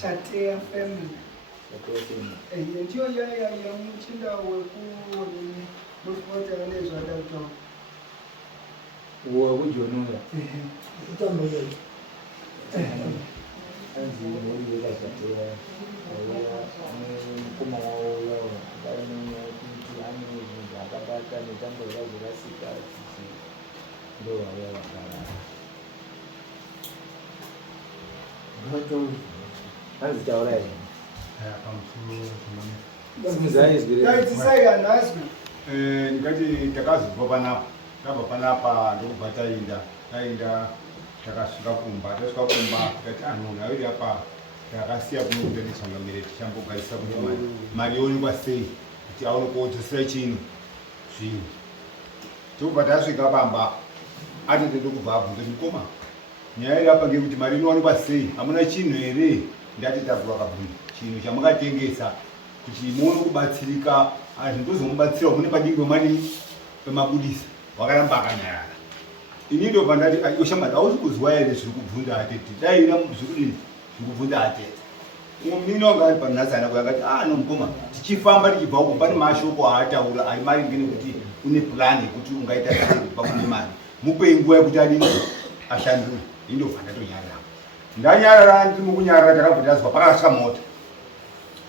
Chatea family. Ndiyo ya mchinda weku mfuata lezo adato. Uwa kujonora. Utambo yeye. Anzi muri la chatea. Kuma wao bali mtu ani akapata mitambo ya Jurassic sisi ndio wao wakala. Ngoto anzi taora ndikati takazobva panapa ndokubva taenda takasvika kumba tikati anhu nairi apa takasiya kunokutoneswa ngamire tichambogarisa kuti mari yoonekwa sei kuti aone kuodzosera chino zvinhu tokubva tasvika pamba atotode kubva abvunza kuti mukoma nyaya iri apa ngekuti mari inowanikwa sei hamuna chinhu here ndati tavura kabvunza chinhu chamakatengesa kuti muone kubatsirika ndinozomubatsira mune padingi pemabudisa wakaramba akanyarara ini ndobva ndati oshamwari hausi kuzwa here zviri kubvunza atete daira zvirikudini zviri kubvunza atete umwe munini wanga ari panhasana kuyakati no mukoma tichifamba tichibva uko pane mashoko aataura ari maringe nekuti une purani yekuti ungaita sei kubva kune mari mupei nguva yekuti adini ashandure ini ndobva ndatonyarara ndanyarara ndiri mukunyarara takabva tazwa pakasvika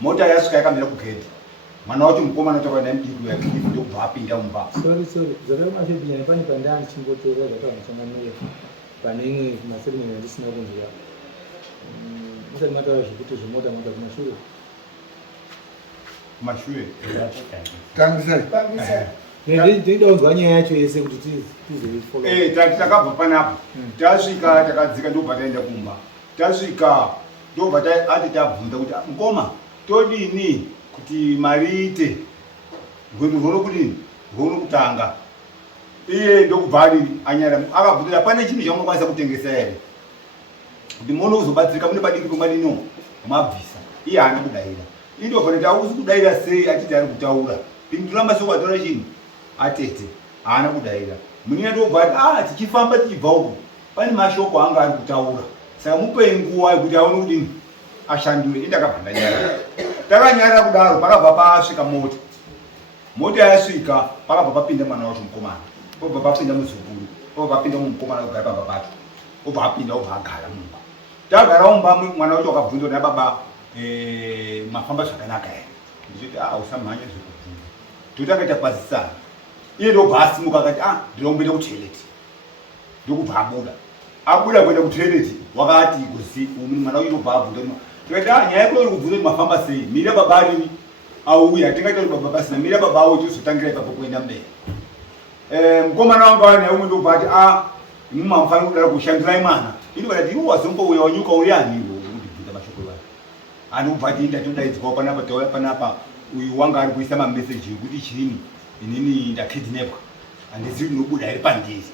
mota yasvika yakamira kugedhi mwana wacho mukomana takuva naye mudiki yake ndokubva apinda mumba. Sorry zvakamasvibhinyani pane pandanga chimbotora zvakavachangamira pane imwe maserimeni andisina kunzwa musati mataura zvekuti zvimota kumashure ndinoda kunzwa nyaya yacho yese kuti tizoifollow. Takabva panapa tasvika takadzika ndobva taenda kumba tasvika ndobva ati tabvunza kuti mukoma todini kuti mari ite rwendo kudini rwonokutanga iye ndokubva ari anyara akabvunza pane chinhu chamunokwanisa kutengesa here kuti muone kuzobatsirika mune padiki pemadino mabvisa iye haana kudayira indobva neti ausi kudayira sei atiti ari kutaura pindura masoko atora chinhu atete haana kudayira munina ndobva ati tichifamba tichibva uko pane mashoko anga ari kutaura saka mupei nguva yekuti aone kudini ashandure indakabva ndanyarara takanyarara kudaro pakabva pasvika mota yasvika pakabva papinda mwana wacho mukomana obva papinda muzukuru obva papinda mumukomana kugara pamba pacho obva apinda obva agara mumba tagara mumba mwana wacho akabvunza kuti baba mafamba zvakanaka here ndichiti usamhanya zvekubvunza totanga takwazisana iye ndobva asimuka akati ndinomboenda kutoileti ndokubva abuda kuenda kutoileti wakati kuzi mwana wacho ndobva abvunza tikati nyaya yako iri kubvunza kuti mafamba sei mira baba arini auya tingaita kuti baba pasina mira baba awo tizotangira ipapo kuenda mberi mukomana wanga wani umwe ndobva ati imwe mamfanira kudara kushandirai mwana ini vakati iwo wazombouya wanyuka uri aniwo kundibvunza mashoko vaya andobva ati ndatodaidzwawo panapa tauya panapa uyu wanga ari kuisa mameseji ekuti chini inini ndakidnapwa handizivi ndinobuda iri pandisi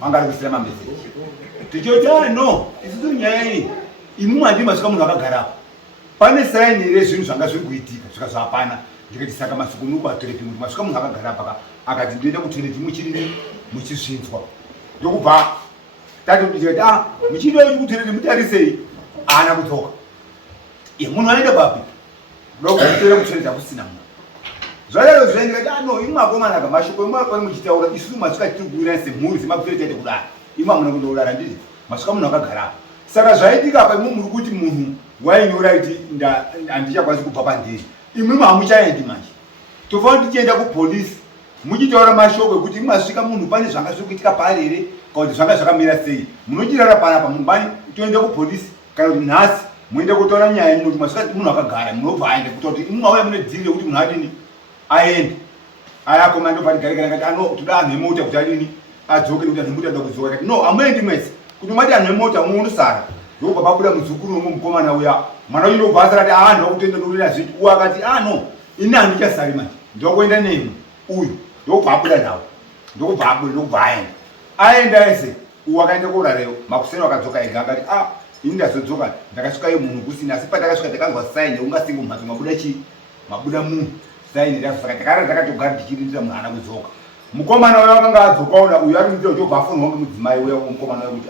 wanga ari kuisira mameseji tichoti no isusu nyaya iyi imi mwandi masvika munhu akagarapo pane saini here zvinhu zvanga zviri kuitika zvikazva hapana ndikati saka masukunuku atorepi kuti masvika munhu akagarapa akati ndoenda kutoileti muchirini muchizvinzwa ndokubva tatoti muchida uchi kutoileti mutarisei haana kudzoka munhu anoenda papi dokutoera kutoileti hakusina munhu zvadaro zvai ndikati no imwe akomanaka mashoko imwe apani muchitaura isusu masvika tiri kuwirana semhuri semabvere taite kudara imwe hamuna kundourara ndizvi masvika munhu akagarapa saka zvaitika apa imwe muri kuti munhu wainyora iti handichakwanisi kubva pandiri imwe hamuchaendi manje tofanira tichienda kupolisi muchitaura mashoko ekuti masvika munhu pane zvanga zviri kuitika paari here kana kuti zvanga zvakamira sei munochirara panapa mubani toenda kupolisi kana kuti nhasi muende kutaura nyaya yenyu kuti masvika munhu akagara munobva aende kuta kuti imwe auya mune dhiri rekuti munhu adini aende ayakoma ndobva tigarikana kati toda anhu emota kuti adini adzoke nekuti anhu emota ada kudzoka kati no hamuendi mwese kuti mati anhu emota munosara ndobva pabuda muzukuru nomwe mukomana uya mwana uyu ndobva asara ati ndova kutoenda ndorera zviti uyu akati no ini handichasari manje ndokuenda nemwe uyu ndobva abuda nawo ndokubva aenda ese uyu akaenda korareyo makuseni akadzoka ega akati ini ndazodzoka ndakasvika iyo munhu kusina asi patakasvika takanzwa saini ungasingo mumhatso mabuda chii mabuda munhu saini razo saka takara takatogara tichirindira munhu haana kudzoka mukomana uyo akanga adzokaona uyu ari kuitira kuti obva afonwa ngemudzimai uya mukomana uyo kuti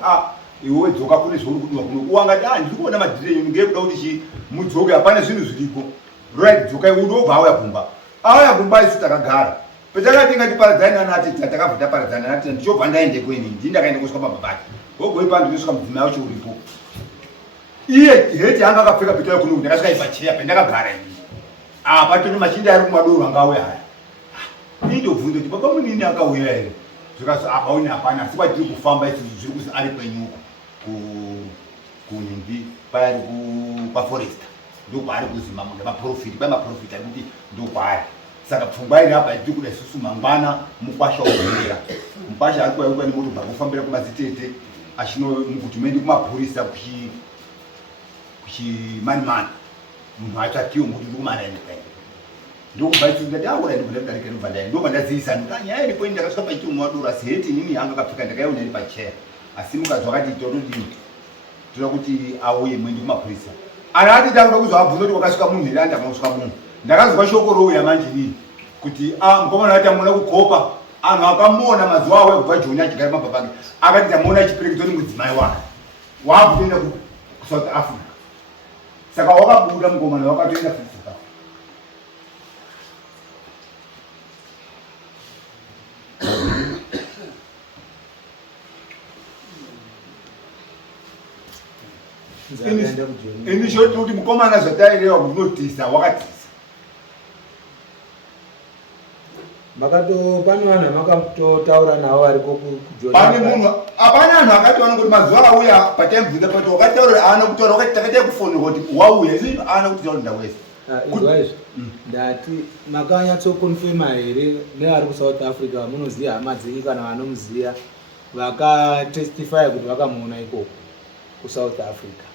iwe dzoka kune zvauri kudiwa kuno wangati ndiri kuona madhire enyu ngekuda kuti mudzoke hapana zvinhu zviripo right dzoka iwe ndobva auya kumba isu takagara petakati ngatiparadzane anati takabva taparadzana anati ndichobva ndaende kweni ndindakaenda kusvika baba vake gogoi pano ndosvika mudzimai wacho uripo iye heti anga akapfeka peta kuno ndakasvika ipacheya pendakagara ini apa toni machinda ari kumadoro anga auya haya indobvunza kuti baba munini akauya here zvikazi apaone hapana asi kwatiri kufamba isi zviri kuzi ari kwenyuko kunyimbi payari paforesta ndokwaari kuzima nemaprofiti maprofiti ari kuti ndokwaari saka pfungwa iri apa tiri kuda isusu mangwana mukwasha wokuvera mukwasha ari kuya nemotobhari kufambira kumazitete achino mukutumendi kumapurisa kuchimanimani munhu atsvakiwe mukuti ndiri kumanaenekae ndokubva ndati aura ndikudarika ndobva ndaenda ndobva ndaziisa nyaya iripo ndakasvika pachiti mumadoro asi heti inini hanga akapfeka ndakaiona iri pacheya asi mukadzi wakati tododini toda kuti auye mwendi kumapurisa ati ndakuda kuzovabvunza kuti wakasvika munhu here andakanosvika munhu ndakazwa shoko rouya manje nini kuti mukomana ati amuona kukopa anhu akamuona mazuva awo ekubva joni achigara mababa ake akati tamuona achiperekedzwa nemudzimai wake wakutoenda kusouth africa saka wakabuda mukomana wakatoenda kusouth africa ini shoti kuti mukomana zvataireva kunotisa wakatisa pane vanhu makatotaura navo variko pane munhu hapana anhu akatiwana kuti mazuva auya pataibvunza pati wakataura aana kutaura wakati takaita kufonera kuti wauya isi aana kutaura ndawese izvaizvo ndati makanyatsokonfema here nevari kusouth africa munoziva hama dzenyu kana vanomuziva vakatestifya kuti vakamuona ikoko kusouth africa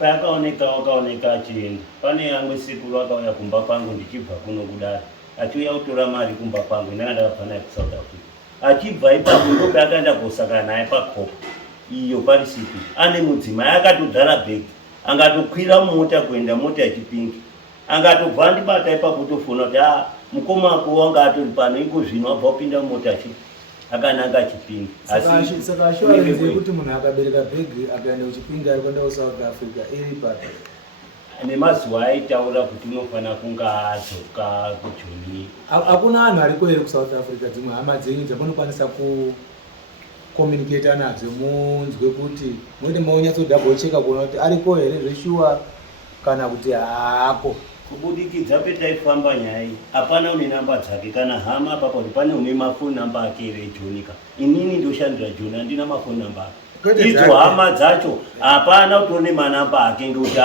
payakaoneka wakaoneka achienda pane amwe sekuru akauya kumba kwangu ndichibva kuno kudaro achiuya kutora mari kumba kwangu ndanga ndakabva naye kusouth africa achibva ipapo ndope akaenda kosakana naye pakopo iyo parisipi ane mudzimai akatogara bhegi angatokwira mota kuenda mota yechipingi angatobva ndibata ipapo tofona kuti mukoma wako wanga atori pano iko zvino abva kupinda mumota akananga chipingi saka assurance yekuti munhu akabereka bhegi akaenda kuchipingi ari kuenda kusouth africa iri papi nemazuva aitaura kuti unofanira kunga adzoka kujoni hakuna anhu ariko here kusouth africa dzimwe hama dzenyu dzamunokwanisa kucommunicata nadzo munzwe kuti munoti maunyatsodhabhocheka kuona kuti ariko here zveshuwa kana kuti haako kubudikidza petaifamba nyaya iyi hapana une namba dzake kana hama apapo kuti pane une mafoni namba ake here jonika inini ndoshandira joni handina mafoni namba ake idzo hama dzacho hapana kutone manamba ake ngekuti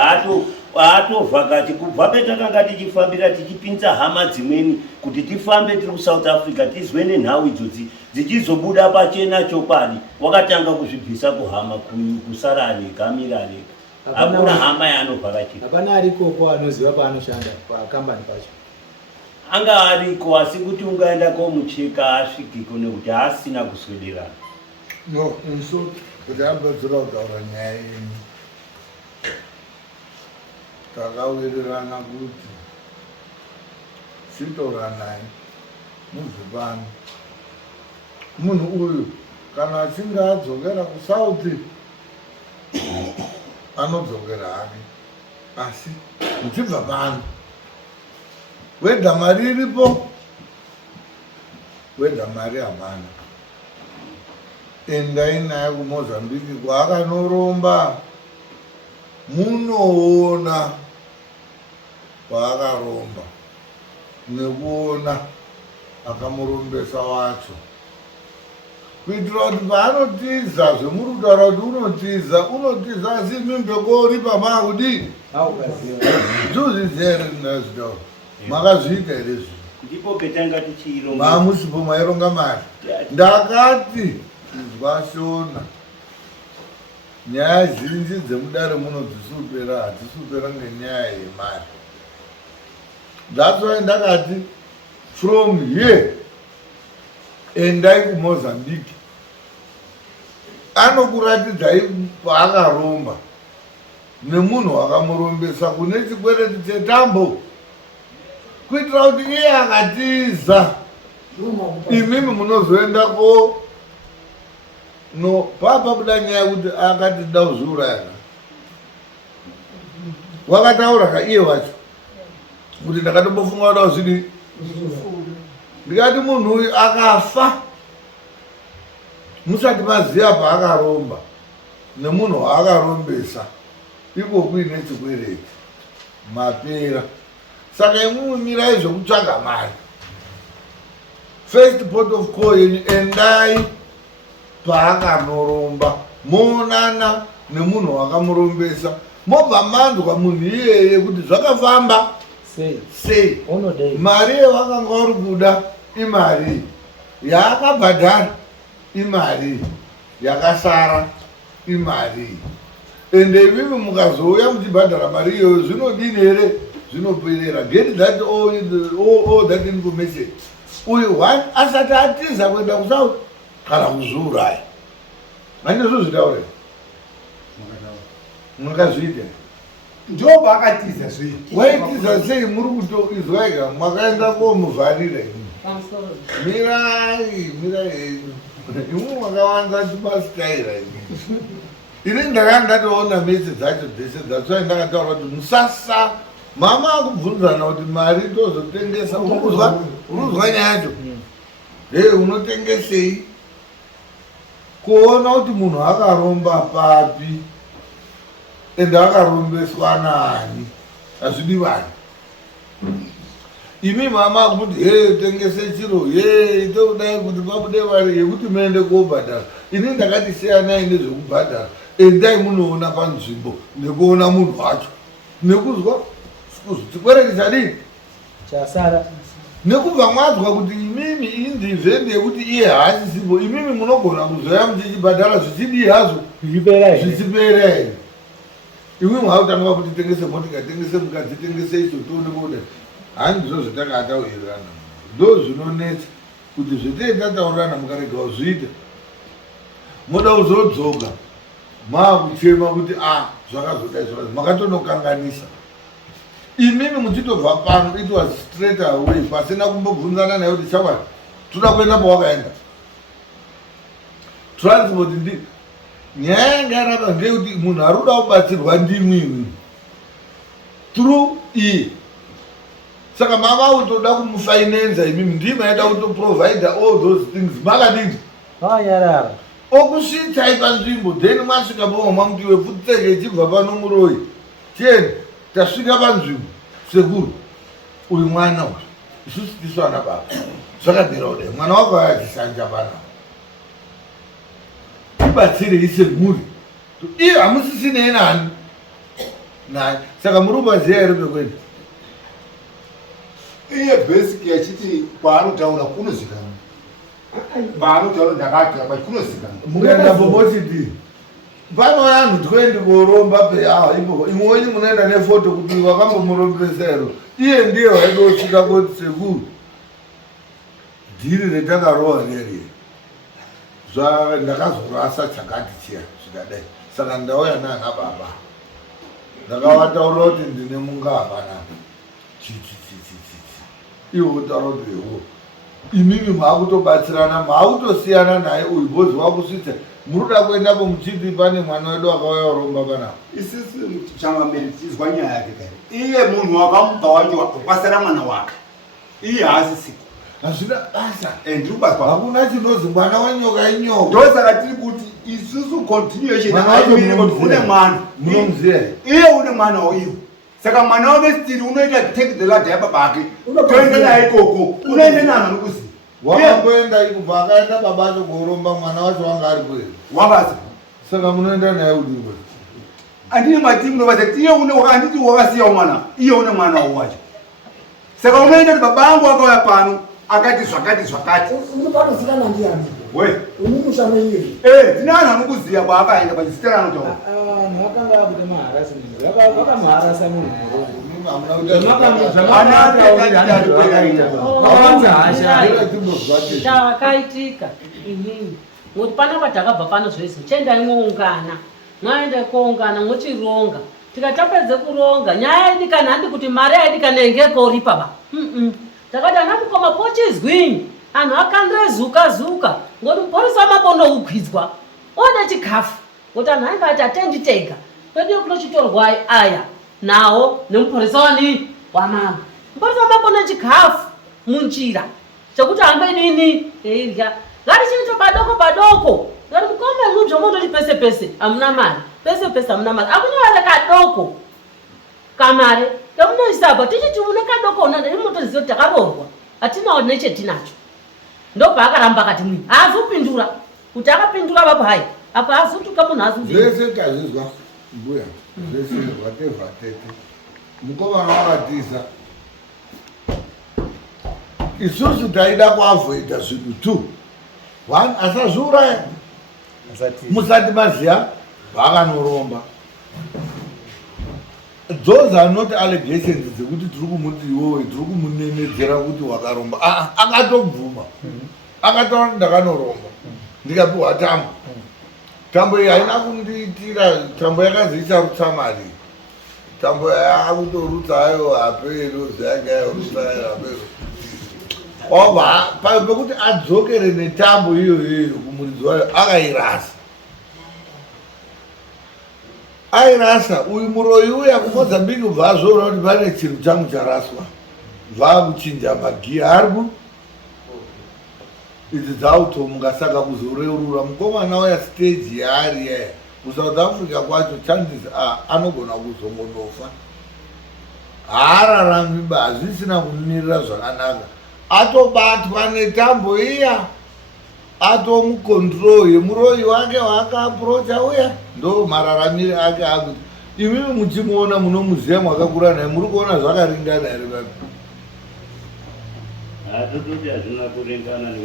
atovhakachi kubva petakanga tichifambira tichipinza hama dzimweni kuti tifambe tiri kusouth africa tizwe nenhau idzodzi dzichizobuda pachena chokwadi wakatanga kuzvibvisa kuhama kusara arega amira arega hakuna hama yaanovhakachira hapana arikoko anoziva paanoshanda pakambani pacho anga ariko asi kuti ungaenda komucheka asvikiko nekuti haasina kuswederana no isu kuti ambadzira kutaura nyaya yenyu takawirirana kuti sitora naye muzvipano munhu uyu kana achinge adzokera kusauthi anodzokera hake asi muchibva pano wedha mari iripo wedha mari hamana endai naye kumozambiki kwaakanoromba munoona kwaakaromba nekuona akamurombesa wacho kuitira kuti paanotiza zvemuri kutaura kuti unotiza asi mimbekori pamakudi ndozvizere nazvitaura makazviita here zvinhu ndipo petanga tichiironga mamusipo maironga mari ndakati zvashona nyaya zhinji dzemudare muno dzisupera hadzisupera ngenyaya yemari that's why ndakati from here endai kumozambiki anokuratidzai paakaromba nemunhu wakamurombesa kune chikwereti chetambo kuitira kuti iye akatiza imimi munozoenda no papa buda nyaya kuti akati da kuzviuraya wakataura kaiye wacho kuti ndakatombofunga kuda kuzvidi ndikati munhu uyu akafa musati maziva paakaromba nemunhu waakarombesa iko kuine chikwereti mapera saka imumimirai zvekutsvaga mari first port of call yenyu endai paakanoromba moonana nemunhu wakamurombesa mobva manzwa munhu iyeye kuti zvakafamba sei mari yevakanga vari kuda imari yaakabhadhara imari yakasara imari ende ivimi mukazouya muchibhadhara mari iyoyo zvinodini here zvinoperera get that all that information uyu asati atiza kuenda kusauti kana kuzviuraya manizvo zvitaurira makazviita ndoba akatiza zvii waitiza sei muri kutoizwaika makaenda komuvharira mirai henyu imwe makawanza timasitaira ini ndakandatoona mese dzacho dzese dzatsvai ndakataura kuti musasa mama akubvunzana kuti mari tozotengesa urikuzwa nyaya yacho unotengesei kuona kuti munhu akaromba papi ende akarombeswa nani hazvidi vanhu imi mama akuti tengese chiro tokudai kuti pabude mari yekuti muende kobhadhara ini ndakati seyanai nezvekubhadhara endai munoona panzvimbo nekuona munhu wacho nekuzwa chikwereti chadii chasara nekubva mwadzwa kuti imimi indivhende yekuti iye haasisipo imimi munogona kuzoya muchichibhadhara zvichidii hazvo zvichipera here imwe mwautanga kuti tengese motika tengese mukadzi tengese icho tione kuda handizvo zvatakataurirana ndo zvinonetsa kuti zvetee tataurirana mukarega kuzviita moda kuzodzoka maakuchema kuti zvakazodai makatonokanganisa imimi muchitobva pano it was straight away pasina kumbobvunzana nayo kuti chakwadi toda kuenda pawakaenda transport ndi nyaya yanga yaramba ndeyekuti munhu ari kuda kubatsirwa ndimwimwi through iye saka mava utoda kumufinanza imimi ndima yaida kutoprovide all those things makadini anyarara okusvitsai panzvimbo then masvika pomwa kuti iwe pfutseke ichibva pano muroi tieni tasvika panzvimbo sekuru uyu mwana uyu isusu tisu ana baba zvakadira kudai mwana wako ayadzisanja panao ibatsirei semhuri iye hamusisinei nani naye saka muri kubaziya here pekwenda iye basic yachiti kwaanotaura kunozikana paanotaura ndakati kunozikana mukaenda bobochidii panouya anhu 20 koromba ipo imwe wenyu munoenda nefoto kuti wakambomurombesa ero iye ndiye waidosvika koti sekuru dhiri retakarowa reri ndakazorasa chakati chiya zvikadai saka ndauya naana baba ndakavataurira kuti ndine mungavana iwo kutaura kuti imimi maakutobatsirana maakutosiyana naye uyu bhozi wakusvitsa muruda kuendapo muchiti pane mwana wedu wakauya uromba panapa isisi changamiri tizwa nyaya yake kare iye munhu wakamubva wacho wapasara mwana wake iye haasisiko hazvina basa ndiri kubatwa hakuna chinozi mwana wenyoka inyoka ndosaka tiri kuti isusu continuation aimire kuti une mwana munomuziya iye une mwana waiwo saka mwana wake stiri unoita take the ladder yababa ake toenda naye ikoko unoende nana nokuziva wakamboenda ikubva akaenda babacho koromba mwana wacho wanga ari kweri wakazi saka munoenda naye udingwe andini mati munovaza iye anditi wakasiyawo mwana iye une mwana wacho saka unoenda kuti baba angu akauya pano akati zvakati unopanosikana ndiani we unimusameiye tine anhu anokuziya kwaakaenda pachisitera anotaura anhu akanga akuita maharasimenti vakamuharasa munhu zvakaitika inini ngokuti panapa takabva pano zvese chendai moungana mwaenda koungana mochironga tikatapedze kuronga nyaya yaidikana handi kuti mari yaidikana ingekori baba takati ana mukoma pochizwinyi anhu akandire zuka ngokuti muporisa mabondo kugwidzwa oda chikafu kuti anhu ainge ati atendi tega kwedu kunochitorwa aya nawo nemupurisa wani wamama. Mupurisa wamabona chikafu munjira chekuti hambe nini eirya ngati chiri padoko ngati mukoma imwe zvomototi pese pese hamuna mari pese hamuna mari akunyowara kadoko kamare kemunoisabwa tichiti une kadoko imotoziva kuti takaroorwa hatinawo nechetinacho ndopakaramba akati mwini haazopindura kuti akapindura vapo hai apa hazotuka munhu zvese tazvizwa mbuya zvese vatete mukomana wakatiza isusu taida kuavhoidha zvinhu 2 1 asazviuraya musati maziya vakanoromba. Those are not allegations dzekuti tiri kumuti iwowe tiri kumunenedzera kuti wakaromba. Akatobvuma akataura ndakanoromba ndikapiwa tambo iyi haina kundiitira tambo yakaziisa rutsamari tambo yaakutorutsa hayo hapero zvaga yorutsa hayo hapero obva pekuti adzokere netambo iyoyo kumuridzi wayo airasa uyu muroyi uya kumozambique bva azvoona kuti pane chinhu changu charaswa vakuchinja magiya ariku idzi dzautomunga saka kuzoreurura mukomana waya stage yaari yaya kusouth africa kwacho chances anogona kuzongonofa haararambi hazvisina kumirira zvakanaka atobatwa netambo iya atomucontrol yemuroyi wake waakaapproacha uya ndo mararamire ake akuti imimi muchimuona munomuziva mwakakura naye muri kuona zvakaringana here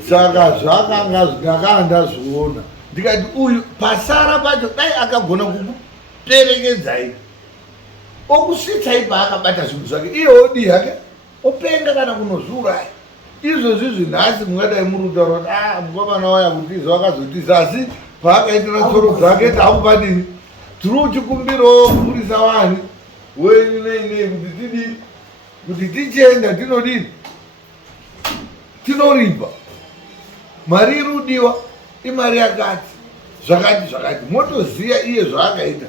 saka zvakanga ndakandazviona ndikati uyu pasara pacho dai akagona kukuperekedzai okusvitsai paakabata zvinhu zvake iye odi yake openga kana kunozviuraya izvozvi zvinhasi mungadai muri kutaura kuti mukomana waya kutiza wakazotiza asi paakaitira tsoro dzake takupadini tiri uchikumbirawo mupurisa wani wenyu neinei kuti tidii kuti tichienda tinodini tinoripa mari irudiwa imari yakati zvakati motoziya iye zvaakaita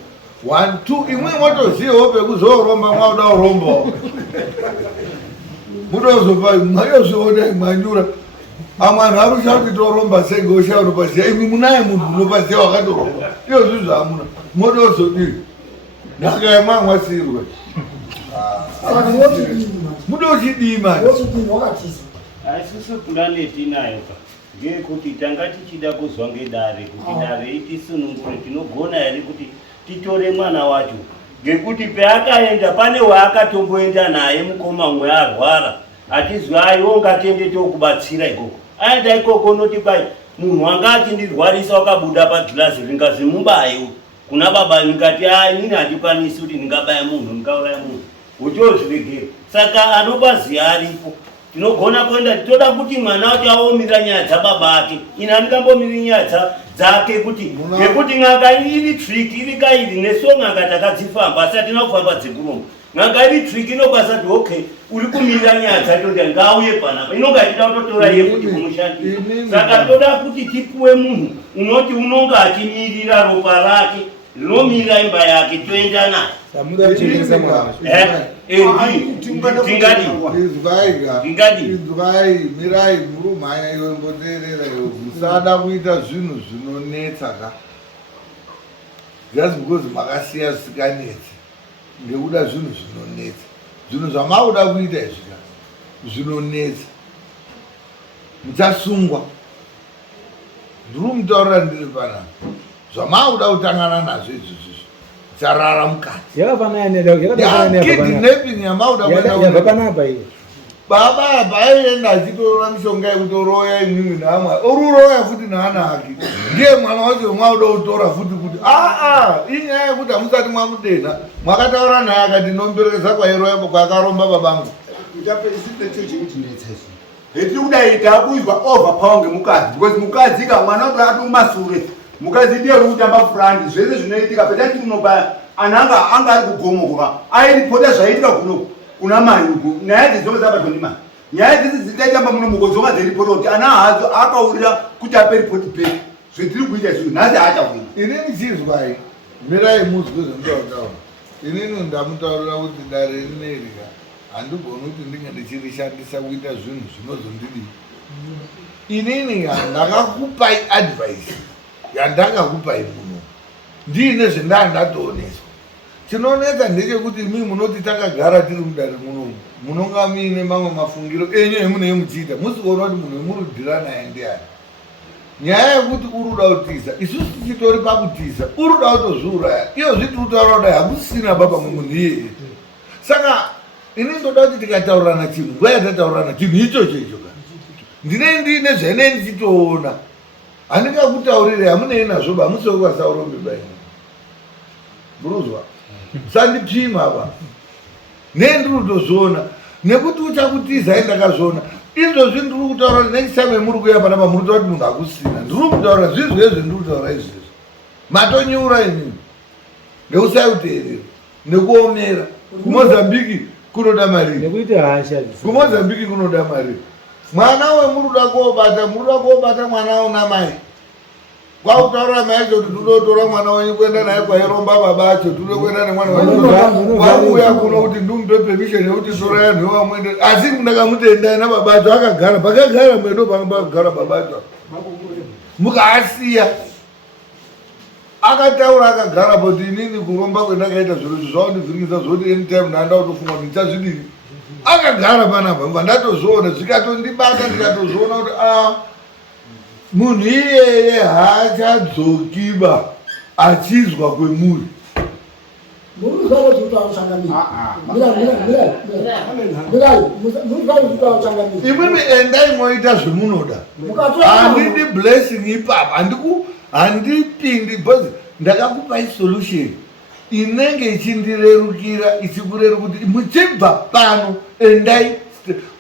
1 2 imwe motoziyawo pekuzoromba mwauda urombawo mutozopa mayozviona manyura amwe anhu arushauti toromba segoshaunopasiya imwe munaye munhu unopasiya wakatoromba iyo zvi zvamuna motozodii nhaka yamwamwasirwe mutochidii mani isusu puraneti inayo ngekuti tanga tichida kuzwa ngedare kuti dare itisunungure tinogona here kuti titore mwana wacho ngekuti peakaenda pane waakatomboenda naye mukoma mwe arwara atizwi aiwo ngatende tokubatsira ikoko aenda ikoko noti bai munhu wanga achindirwarisa wakabuda pagirazi ringazimubayo kuna baba ngati inini handikwanisi kuti ndingabaya munhu ndingauraya munhu uchozviregera saka anobaziya aripo tinogona kuenda titoda kuti mwana wacho aomirira nyaya dzababa ake ina handikambomiri nyaya dzake kuti nekuti n'anga iri trick iri kairi neso n'anga takadzifamba asi hatina kufamba dzekuromba n'anga iri trick inokwanisa kuti okay uri kumirira nyaya dzacho ndi ngauye panapa inonga ichida kutotora iye kuti kumushandisa saka toda kuti tipuwe munhu unoti unonga achimirira ropa rake rinomira imba yake toenda naye izvai mirai murumhanya iwe mbonderera iwe musada kuita zvinhu zvinonetsa ka just because makasiya zvisinganetsi ngekuda zvinhu zvinonetsa zvinhu zvamauda kuita izvika zvinonetsa muchasungwa ndiri mutaurira ndiri panapa zvamauda kutangana nazvo izvozvo charara mukati yakidnapping yamauda panapa iyo baba baienda achitora mishonga yekutoroya imwimwi naamwe oruroya futi naana ake ndiye mwana wacho mwauda kutora futi kuti inyaya yekuti hamusati mwamudena mwakataura naye akati nomberekeza kwairoya kwakaromba babangu hetiri kudai takuizwa overpower ngemukadzi because mukadzi ka mwana wacho ati umasure mukadzi ndiye uri kutamba furandi zvese zvinoitika petati unobaya ananga anga ari kugomoka airipota zvaitika kuno kuna mai uku nyaya idzi dzonge dzabatwa ndimai nyaya dzidzi dzitaitamba muno mukodzonga dzeiripota kuti ana hadzo akaurira kuti ape ripoti pei zvetiri kuita izvozvo nhasi achawina. Inini chizwai, mirai muzwe zvandinotaura. Inini ndamutaurira kuti dare rinerika handigoni kuti ndinge ndichirishandisa kuita zvinhu zvinozondidii. Inini ndakakupai advice yandakakupai muno, ndiine zvendandatoneswa. Chinonetsa ndechekuti imi munoti takagara tiri mudare munomu munonga muine mamwe mafungiro enyu emunenge muchiita musikuona kuti munhu wemurikudhira naye ndiani. Nyaya yekuti uri kuda kutiza, isusu tichitori pakutiza, uri kuda kutozviuraya, iyo zviti utaura kudai hakusisina baba munhu iyeye. Saka ini ndoda kuti tikataurirana chinhu, nguva yatataurirana chinhu ichocho icho ka. Ndine zvene ndichitoona. Handingakutaurire hamunei nazvo ba musoko kwasaurombe baini. Muruzwa? Sandipima apa. Ndiri kutozviona nekuti uchakutiza ndakazviona. Izvozvi ndiri kutaura next time muri kuya panapa muri kutaura kuti munhu hakusina. Ndiri kutaura zvizvezvi ndiri kutaura izvezvi. Matonyura inini. Ndeusakuteerera. Nekuomera. Kumozambiki kunoda mari. Nekuti hasha. Kumozambiki kunoda mari. Mwana wemuri kuda kuobata mwana una mai. Kwautaura mai kuti tunotora mwana wenyu kuenda naye kwairomba baba acho, tunokwenda nemwana wenyu. Kwakuya kuno kuti ndumupe permission yekuti tora yanhu wamwende. Asi ndakamutenda na baba acho akagara, pakagara mwedo pakagara baba acho. Mukaasiya. Akataura akagara kuti inini kuromba kwendakaita zviro zvaundivhiringisa zvoti anytime ndaenda kutofunga kuti ndichazvidini. Akagara panapa ndatozviona zvikatondibata ndikatozviona kuti munhu iyeye haachadzokiba achizwa kwemuri. Muruzvawo zvitaushangamira. Mirai, muruzvawo zvitaushangamira. Imwimi endai moita zvemunoda. Handidi blessing ipapa, handipindi because ndakakupai solution inenge ichindirerukira ichikurerukira kuti muchibva pano endai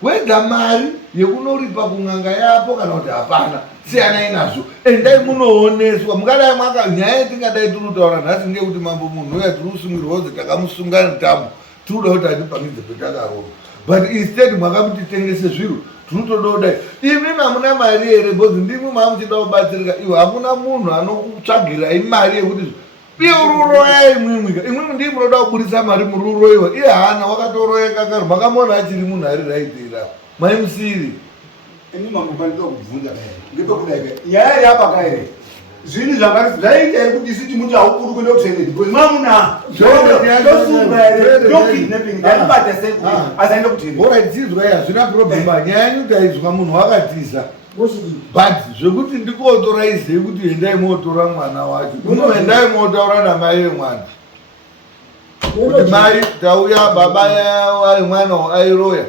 wega mari yekunoripa kun'anga yapo kana kuti hapana siyanai nazvo, endai munooneswa. Mungadai mwaka nyaya yatingadai tiri kutaura nhasi ngekuti mambo munhu uya tiri kusungirwa kuti takamusunga ntambo tiri kuda kuti atipangidze petakaroa, but instead mwakamutitengese zviro tiri kutoda kudai imi hamuna mari here because ndimwi maamuchida kubatsirika, iwe hamuna munhu anokutsvagirai mari yekuti iye ururoya imwimwika imwimwi ndii munoda kuburisa mari mururoiwa iye hana wakatoroyeka kare makamona achiri munhu ari raitira maimusiri. Ini mambopanisa kubvunza ngepekudai nyaya yapaka here zvinhu zvaita here kuti isiti muti haukuri kuenda kutendedi because mamuna ndosunga here ndokidnapping ndandibata sei kuti asaenda kutendedi. Alright, chizwa iya hazvina problema, nyaya yanyu taizwa munhu wakatiza but zvekuti ndikotoraizei kuti endai mootora mwana wacho endai mootaura namai vemwana kuti mai tauya baba vaimwana airoya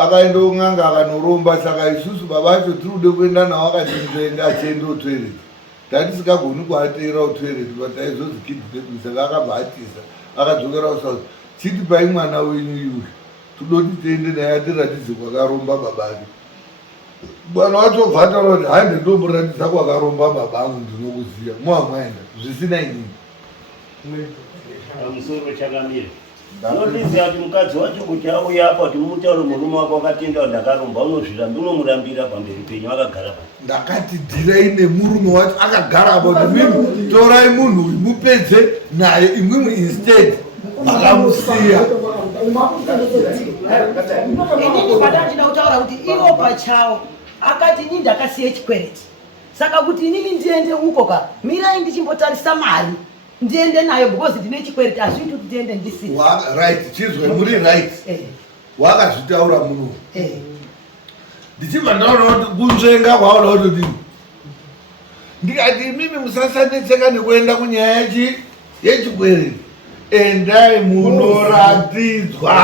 akaenda kun'anga akanoromba, saka isusu baba acho tiri kude kuenda nawo akati ndoenda achienda kutoireti tatisikagoni kuateera kutoireti pataizonzi kidnapping, saka akabva atiza akadzokera kusauti chiti pai mwana wenyu iwe tudoti tiende naye atiratidze kwakaromba baba ake. Bwana wacho bvataura kuti hande ndomuratidza kwakaromba baba angu ndinokuziya muhamwaenda zvisina inini. Pamusoro chakamira unoziva kuti mukadzi wacho kuti auya apa kuti mutaure murume wako wakatenda kuti ndakaromba unomurambira pamberi penyu akagara pa. Ndakati dhirai nemurume wacho akagara apa kuti mimi torai munhu uyu mupedze naye imwimwe instead makamusiya. Inini patachida kutaura kuti ivo pachavo akati inini ndakasiye chikwereti, saka kuti inini ndiende uko ka mirai ndichimbotarisa mari ndiende nayo because ndine chikwereti hazviiti kuti ndiende ndisina. Right, chizwe muri right. Wakazvitaura muno. Ndichibva ndaona kuti kunzvenga kwaona kutodini. Ndikati mimi musasanetseka nekuenda kunyaya yechikwereti. Endai munoratidzwa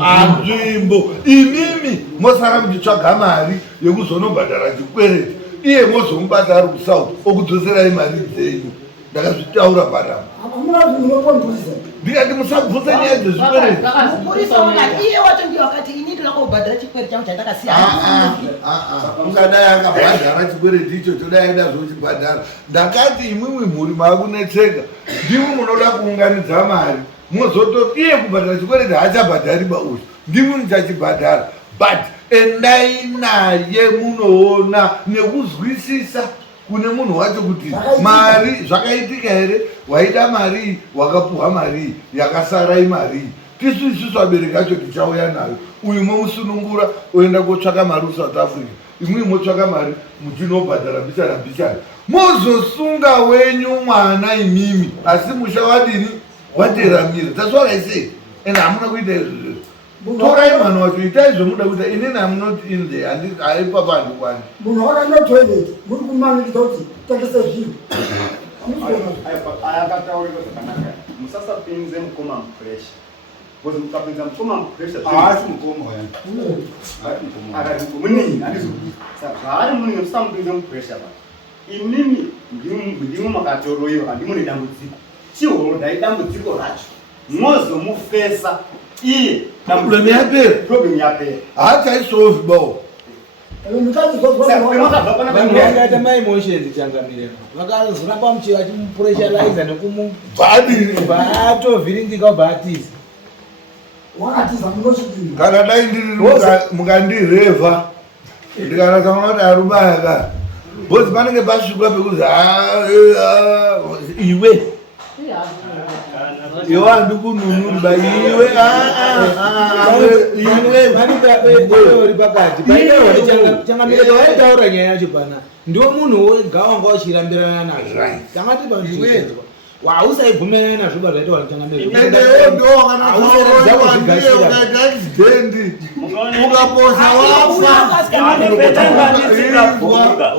panzvimbo. Imimi mosara muchitsvaga mari yekuzonobhadhara chikwereti, iye mozomubata ari kusauti okudzoserai mari dzenyu. Ndakazvitaura panapa. Ndikati musabvunza nyaya dzezvikwereti. Mupurisa wakati iye wacho ndiye wakati inini ndoda kubhadhara chikwereti changu chandakasiya. Ungadai akabhadhara chikwereti icho todai aida zvochibhadhara. Ndakati imwimwi mhuri maakunetseka ndimwi munoda kuunganidza mari mozoto iye kubhadhara chikwereti haachabhadhari bauyu ndimwi muchachibhadhara, but endai naye munoona nekuzwisisa kune munhu wacho kuti mari zvakaitika here, waida mari, wakapuhwa mari, yakasara imari. Tisu abereki acho tichauya nayo. Uyu momusunungura oenda kotsvaka mari kuSouth Africa. Imwe motsvaka mari muchinobhadhara mbichana. Mozosunga wenyu mwana imimi, asi musha wadini wateramira. That's what I say. And hamuna kuita izvozvo. Torai mwana wacho, itai zvomuda kuita. Inini I'm not in there. Haipa vanhu kwani. Munhu wakanga toilet, muri kumangirisa kuti takisa zvinhu. Akataurika zvakanaka. Musasapinze mukoma mupressure. Because mukapinza mukoma mupressure. Haasi mukoma wayani. Haasi mukoma. Akati munini andizobvisa. Saka hari munhu musamupinze mupressure ba. Inini ndimwe makatoroiwa ndimune dambudziko. Chihoro dambudziko racho. Mozomufesa iye Problem yapera. Problem yapera. Hachaisolve bawo. Vakaita maimotions changamirema vakazoramba vachimupressurize nekumubatovhiringika kubhatiza kana dai ndiri mukandirevha ndikanatsaona kuti arubayaka bhozi panenge pasvika pekuzi iwe iwe handi kununuriba iweori pakati changamirema vaitaura nyaya yacho pana ndo munhu wega wanga uchirambirana nazvo tangati paiwe hausaibvumirana nazvo bazvaita wachangamiramaaccidendi ukaposa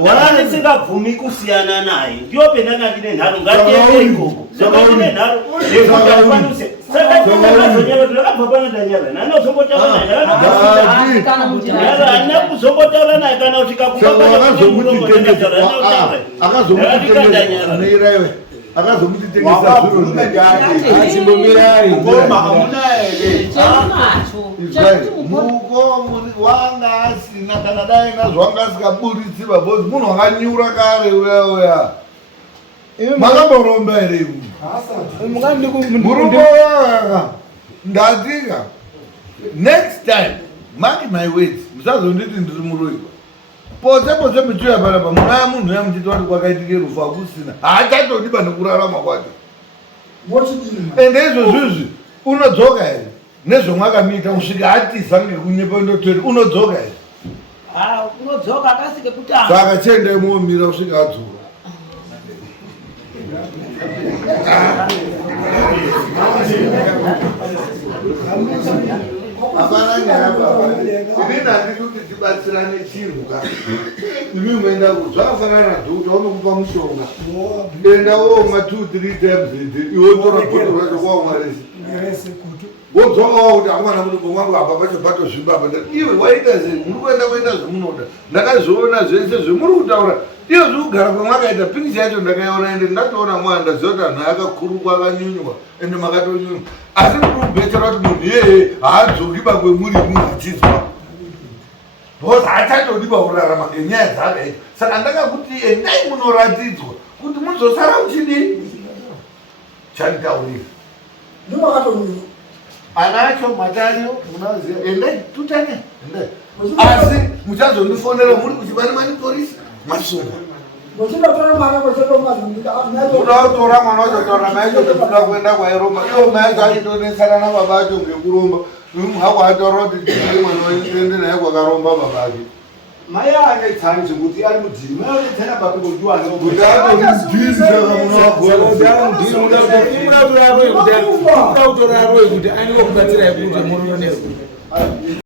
wafa ndisingabvumi kusiyana naye ndiyo pendanga ndine nharo ngatiende ikoko ndine nharo yekutafanuse saka tinakazonyara ndakabva pana ndanyara nana kuzombotaura naye ana kuzombotaura naye kana kuti kakubaaakazomutiraiwe akazomutitengesa zviro mukomuri wanga asina kana dai nazvanga asikaburitsi babhozi munhu wakanyura kare uya makamboromba here murume waka ndatika next time mark my words musazonditi ndiri muroiwa pose michuya panapa munaya munhu yamuchita kuti kwakaitike rufu akusina haachatodiba nekurarama kwacho ende izvozvizvi unodzoka here nezvomwakamita kusvika atisa ngekunyepa ndotori unodzoka here unodzoka akasike kutanga saka chiendai muomira kusvika adzoka inini handiti kuti tibatsirane chirwa imi umeenda zvakafanana nadhokta unokupa mushonga enda womwa 2-3 times iwe tora bhoto racho waumwa rese wodzoka wakuti hamwana mutombo mwangu apa pacho patozvimbapa iwe waita sei muri kuenda zvemunoda ndakazviona zvese zvemuri kutaura iyo zvikugara kwamwakaita pikicha yacho ndakaiona ende ndatoona mwanda ziva kuti anhu akakurukwa akanyunywa ende makatonyunywa asi ndiri kubhechera kuti munhu iyeye haadzokiba kwemuri muhachizwa bcause haachatodiba kurarama ngenyaya dzakaita saka ndakakuti endai munoratidzwa kuti muzosara muchidii chanditaurira ana acho matariyo munaziva endai tutane endai asi muchazondifonera muri kuti vane maniporisa masunga unotora mwana wachotora maicho tekuda kuenda kwairomba iwo maicho aitonesana nababa acho ngekuromba hako ataura kuti mwana waende naye kwakaromba baba ake mai ane tsani zvekuti ari mudhiri mai anetsana baba ngojuwana kuti atomudhiri saka munoagoautoraroi kuti aende kokubatsirai kuti muruno nerwo